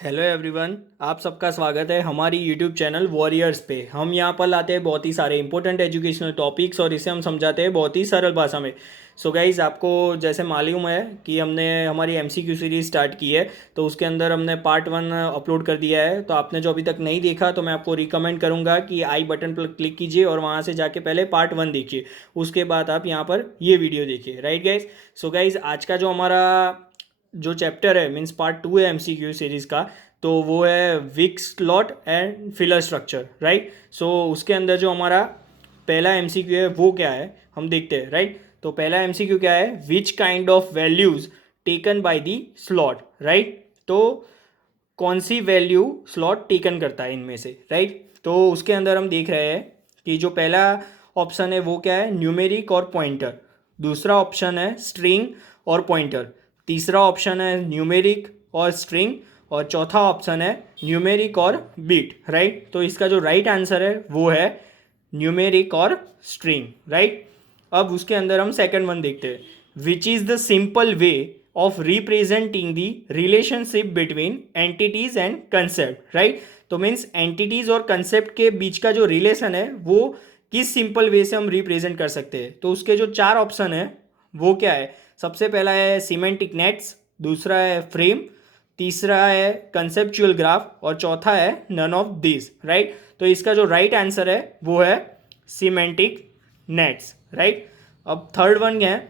Hello everyone, आप सबका स्वागत है हमारी यूट्यूब चैनल वॉरियर्स पे। हम यहाँ पर लाते हैं बहुत ही सारे इंपॉर्टेंट एजुकेशनल टॉपिक्स और इसे हम समझाते हैं बहुत ही सरल भाषा में। सो गाइज, आपको जैसे मालूम है कि हमने हमारी एमसीक्यू सीरीज स्टार्ट की है, तो उसके अंदर हमने पार्ट 1 अपलोड कर दिया है। तो आपने जो अभी तक नहीं देखा तो मैं आपको रिकमेंड करूँगा कि आई बटन पर क्लिक कीजिए और वहाँ से जाके पहले पार्ट 1 देखिए, उसके बाद आप यहाँ पर ये वीडियो देखिए। Right guys? सो गाइज, आज का जो हमारा जो चैप्टर है मीन्स पार्ट 2 है एमसीक्यू सीरीज़ का, तो वो है weak slot and filler structure. Right? So उसके अंदर जो हमारा पहला एमसीक्यू है वो क्या है हम देखते हैं। राइट? तो पहला एमसीक्यू क्या है, which kind of values taken by the slot. Right? तो कौन सी वैल्यू स्लॉट टेकन करता है इनमें से। राइट? तो उसके अंदर हम देख रहे हैं कि जो पहला ऑप्शन है वो क्या है, न्यूमेरिक और पॉइंटर। दूसरा ऑप्शन है स्ट्रिंग और पॉइंटर। तीसरा ऑप्शन है न्यूमेरिक और स्ट्रिंग। और चौथा ऑप्शन है न्यूमेरिक और बीट। राइट? तो इसका जो राइट आंसर है वो है न्यूमेरिक और स्ट्रिंग। राइट? अब उसके अंदर हम सेकंड वन देखते हैं, which is the simple way of representing the relationship between entities and concept. Right? तो मीन्स एंटिटीज और कंसेप्ट के बीच का जो रिलेशन है वो किस सिंपल वे से हम रिप्रेजेंट कर सकते हैं। तो उसके जो चार ऑप्शन है वो क्या है, सबसे पहला है सिमेंटिक नेट्स, दूसरा है फ्रेम, तीसरा है कंसेप्चुअल ग्राफ और चौथा है नन ऑफ दिस। राइट? तो इसका जो राइट आंसर है वो है सिमेंटिक नेट्स। राइट? अब थर्ड वन क्या है,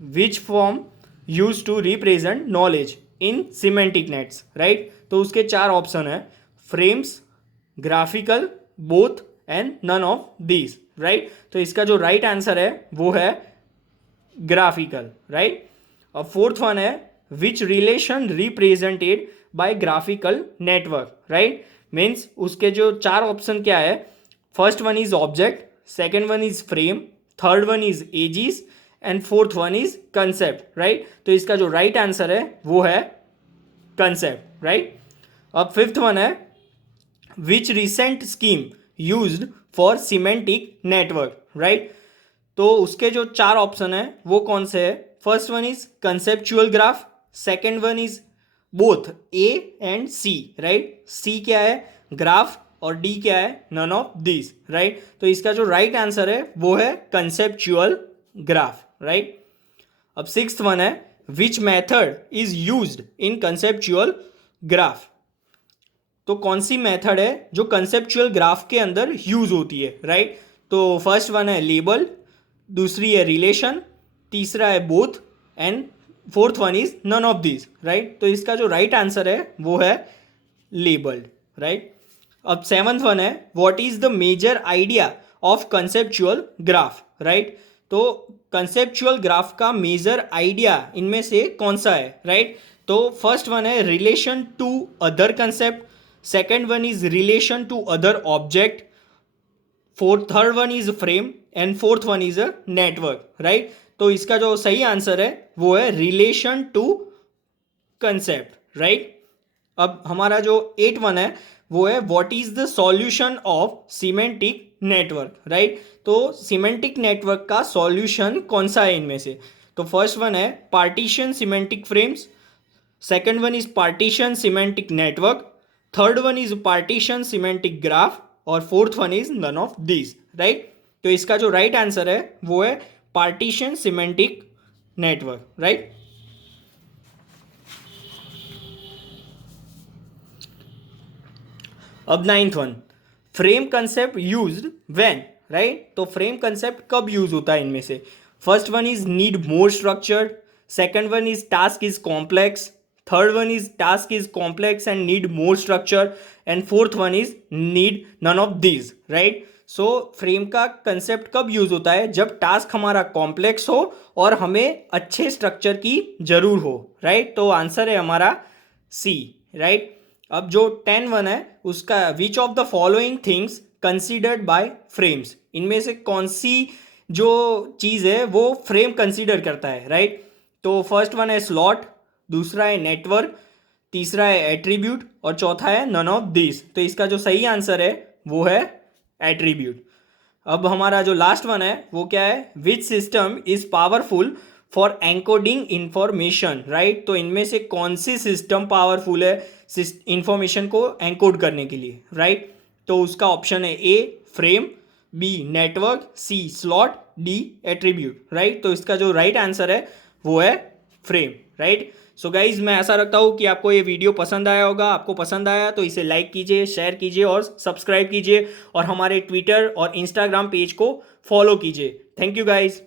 which form use to represent knowledge in semantic nets. Right? तो उसके चार ऑप्शन है, frames, graphical, both and none of these. Right? तो इसका जो राइट आंसर है वो है ग्राफिकल। राइट? अब फोर्थ वन है, which relation represented by graphical network. Right? Means उसके जो चार ऑप्शन क्या है, first one is object, second one is frame, third one is edges and fourth one is concept. Right? तो इसका जो राइट आंसर है वो है कंसेप्ट। राइट? अब फिफ्थ वन है, which recent scheme used for semantic network. Right? तो उसके जो चार ऑप्शन है वो कौन से है, first one is conceptual graph, second one is both A and C. Right? C क्या है, ग्राफ, और डी क्या है, नन ऑफ दिस। राइट? तो इसका जो राइट आंसर है वो है कंसेप्चुअल ग्राफ। राइट? अब सिक्स्थ वन है, which method is used in conceptual graph. तो कौन सी मेथड है जो कंसेप्चुअल ग्राफ के अंदर यूज होती है। राइट? तो फर्स्ट वन है लेबल, दूसरी है रिलेशन, तीसरा है both and fourth one is none of this. Right? तो इसका जो राइट आंसर है वो है लेबल्ड। राइट? अब सेवंथ वन है, what is the major idea of conceptual graph. Right? तो कंसेप्चुअल ग्राफ का मेजर आइडिया इनमें से कौन सा है। राइट? तो फर्स्ट वन है relation to other concept, second one is relation to other object, fourth third one is frame and fourth one is a network. Right? तो इसका जो सही आंसर है वो है रिलेशन टू कंसेप्ट। राइट? अब हमारा जो एट वन है वो है, what is the solution of semantic network. Right? तो सिमेंटिक नेटवर्क का सॉल्यूशन कौन सा है इनमें से। तो फर्स्ट वन है partition semantic frames, second one is partition semantic network, third one is partition semantic graph और fourth one is none of this. Right? तो इसका जो राइट आंसर है वो है पार्टीशन सिमेंटिक नेटवर्क। राइट? अब ninth one, frame concept used when. Right? तो frame concept कब यूज होता है इनमें से, first one is need more structured, second one is task is complex, third one is task is complex and need more structure and fourth one is need none of these. Right? So frame का concept कब use होता है, जब task हमारा complex हो और हमें अच्छे स्ट्रक्चर की जरूर हो। राइट? तो आंसर है हमारा सी। राइट? अब जो 10 वन है उसका, which of the following things considered bye frames, इनमें से कौन सी जो चीज़ है वो फ्रेम कंसिडर करता है। राइट? तो फर्स्ट वन है स्लॉट, दूसरा है नेटवर्क, तीसरा है एट्रीब्यूट और चौथा है नन ऑफ दिस। तो इसका जो सही आंसर है वो है एट्रीब्यूट। अब हमारा जो लास्ट वन है वो क्या है, which system is powerful for encoding information. Right? तो इनमें से कौन सी सिस्टम पावरफुल है इंफॉर्मेशन को एनकोड करने के लिए, राइट। तो उसका ऑप्शन है A frame, B network, C slot, D attribute, right. तो इसका जो राइट आंसर है वो है फ्रेम, राइट। सो गाइज मैं ऐसा रखता हूँ कि आपको ये वीडियो पसंद आया होगा। आपको पसंद आया तो इसे लाइक कीजिए, शेयर कीजिए और सब्सक्राइब कीजिए और हमारे ट्विटर और इंस्टाग्राम पेज को फॉलो कीजिए। Thank you guys.